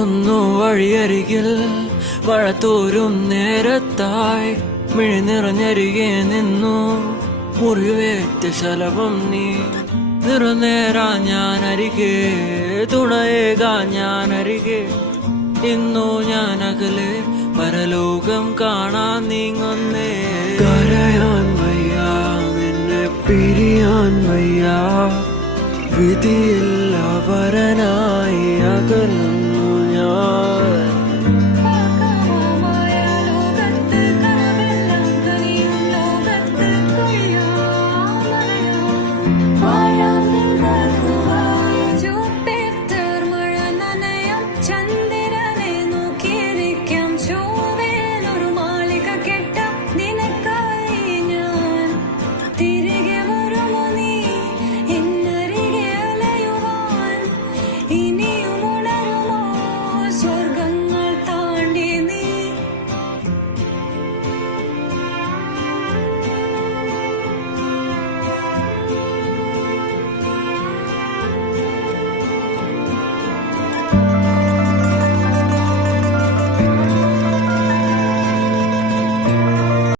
ഓർക്കുന്നു വഴിയരികിൽ മഴ തോരും നേരത്തായി മിഴി നിറഞ്ഞരികെ നിന്നു മുറിവേറ്റ ശലഭം നീ നിറനേരാ ഞാൻ അരികെ തുണയേകാ ഞാൻ അരികെ ഇന്നു ഞാൻ അകലെ പരലോകം കാണാൻ നീങ്ങുന്നേ കരയാൻ വയ്യ നിന്നെ പിരിയാൻ വയ്യ വിധിയില്ല വരനാ